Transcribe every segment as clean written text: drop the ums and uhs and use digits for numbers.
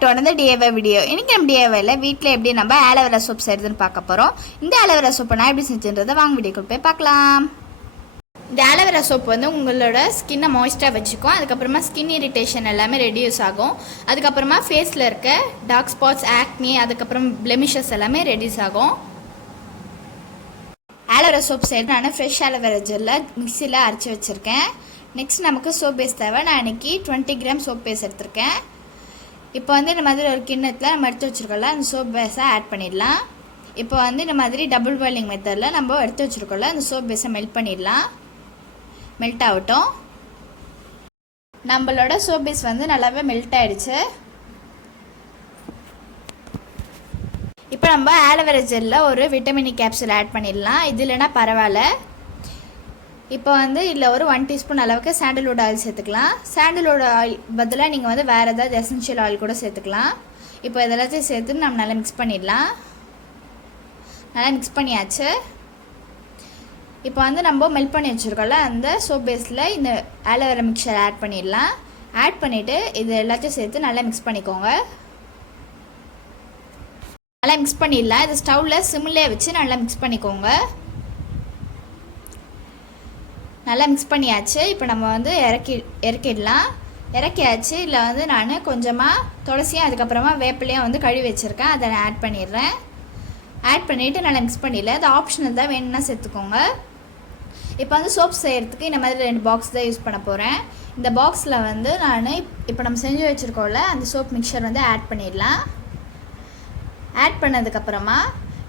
Back to another DIY video. இன்னைக்கு நம்ம DIYல வீட்டில் எப்படி நம்ம ஆலோவேரா சோப் செய்யறதுன்னு பார்க்க போகிறோம். இந்த ஆலோவேரா சோப்பை நான் எப்படி செஞ்சுன்றதை வாங்க வீடியோக்குள்ள போய் பார்க்கலாம். இந்த ஆலோவேரா சோப் வந்து உங்களோட ஸ்கின்னை மாய்ஸ்டாக வச்சுக்கும். அதுக்கப்புறமா ஸ்கின் இரிட்டேஷன் எல்லாமே ரெடியூஸ் ஆகும். அதுக்கப்புறமா ஃபேஸில் இருக்க டார்க் ஸ்பாட்ஸ், ஆக்னி, அதுக்கப்புறம் பிளெமிஷஸ் எல்லாமே ரெடியூஸ் ஆகும். ஆலோவேரா சோப் செய்யறது நான் ஃப்ரெஷ் ஆலோவேரா ஜெல்லை மிக்சியில் அரைச்சி வச்சுருக்கேன். நெக்ஸ்ட் நமக்கு சோப் பேஸ் தேவை. நான் இன்றைக்கி 20 கிராம் சோப் பேஸ் எடுத்திருக்கேன். இப்போ வந்து இந்த மாதிரி ஒரு கிண்ணத்தில் நம்ம எடுத்து வச்சுருக்கோம்ல, அந்த சோப் பேஸை ஆட் பண்ணிடலாம். இப்போ வந்து இந்த மாதிரி டபுள் பாயிலிங் மெத்தடில் நம்ம எடுத்து வச்சுருக்கோம்ல, அந்த சோப் பேஸை மெல்ட் பண்ணிடலாம். மெல்ட் ஆகட்டும். நம்மளோட சோப் பேஸ் வந்து நல்லாவே மெல்ட் ஆகிடுச்சு. இப்போ நம்ம ஆலோவேரா ஜெல்லில் ஒரு விட்டமின் கேப்சூல் ஆட் பண்ணிடலாம். இது இல்லைன்னா பரவாயில்ல. இப்போ வந்து இதில் ஒரு 1 டீஸ்பூன் அளவுக்கு சாண்டல்வுட் ஆயில் சேர்த்துக்கலாம். சாண்டல்வுட் ஆயில் பதிலாக நீங்கள் வந்து வேறு ஏதாவது எசென்ஷியல் ஆயில் கூட சேர்த்துக்கலாம். இப்போ இதெல்லாத்தையும் சேர்த்து நம்ம நல்லா மிக்ஸ் பண்ணிடலாம். நல்லா மிக்ஸ் பண்ணியாச்சு. இப்போ வந்து நம்ம மெல்ட் பண்ணி வச்சுருக்கோம்ல, அந்த சோப் பேஸில் இந்த ஆலோவேரா மிக்சர் ஆட் பண்ணிடலாம். ஆட் பண்ணிவிட்டு இது எல்லாத்தையும் சேர்த்து நல்லா மிக்ஸ் பண்ணிக்கோங்க. நல்லா மிக்ஸ் பண்ணிடலாம். இது ஸ்டவ்வில் சிம்மிலே வச்சு நல்லா மிக்ஸ் பண்ணிக்கோங்க. நல்லா மிக்ஸ் பண்ணியாச்சு. இப்போ நம்ம வந்து இறக்கிடலாம். இறக்கியாச்சு. இல்லை வந்து நான் கொஞ்சமாக துளசியும் அதுக்கப்புறமா வேப்பிலையும் வந்து கழுவி வச்சுருக்கேன். அதை நான் ஆட் பண்ணிடுறேன். ஆட் பண்ணிவிட்டு நல்லா மிக்ஸ் பண்ணிடல. அது ஆப்ஷனல் தான், வேணும்னா சேர்த்துக்கோங்க. இப்போ வந்து சோப் செய்கிறதுக்கு இந்த மாதிரி 2 பாக்ஸ் தான் யூஸ் பண்ண போகிறேன். இந்த பாக்ஸில் வந்து நான் இப்போ நம்ம செஞ்சு வச்சுருக்கோம்ல, அந்த சோப் மிக்சர் வந்து ஆட் பண்ணிடலாம். ஆட் பண்ணதுக்கப்புறமா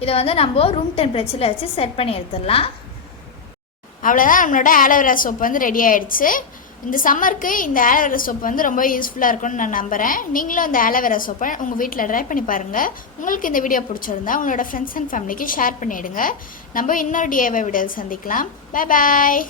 இதை வந்து நம்ம ரூம் டெம்பரேச்சரில் வச்சு செட் பண்ணி எடுத்துடலாம். அவ்வளோதான், நம்மளோட ஆலோவேரா சோப் வந்து ரெடி ஆகிடுச்சு. இந்த சம்மருக்கு இந்த ஆலோவேரா சோப் வந்து ரொம்ப யூஸ்ஃபுல்லாக இருக்கும்னு நான் நம்புகிறேன். நீங்களும் இந்த ஆலோவேரா சோப்பை உங்கள் வீட்டில் ட்ரை பண்ணி பாருங்கள். உங்களுக்கு இந்த வீடியோ பிடிச்சிருந்தா உங்களோட ஃப்ரெண்ட்ஸ் அண்ட் ஃபேமிலிக்கு ஷேர் பண்ணிவிடுங்க. நம்ம இன்னொரு DIY வீடியோவில் சந்திக்கலாம். பாய் பாய்.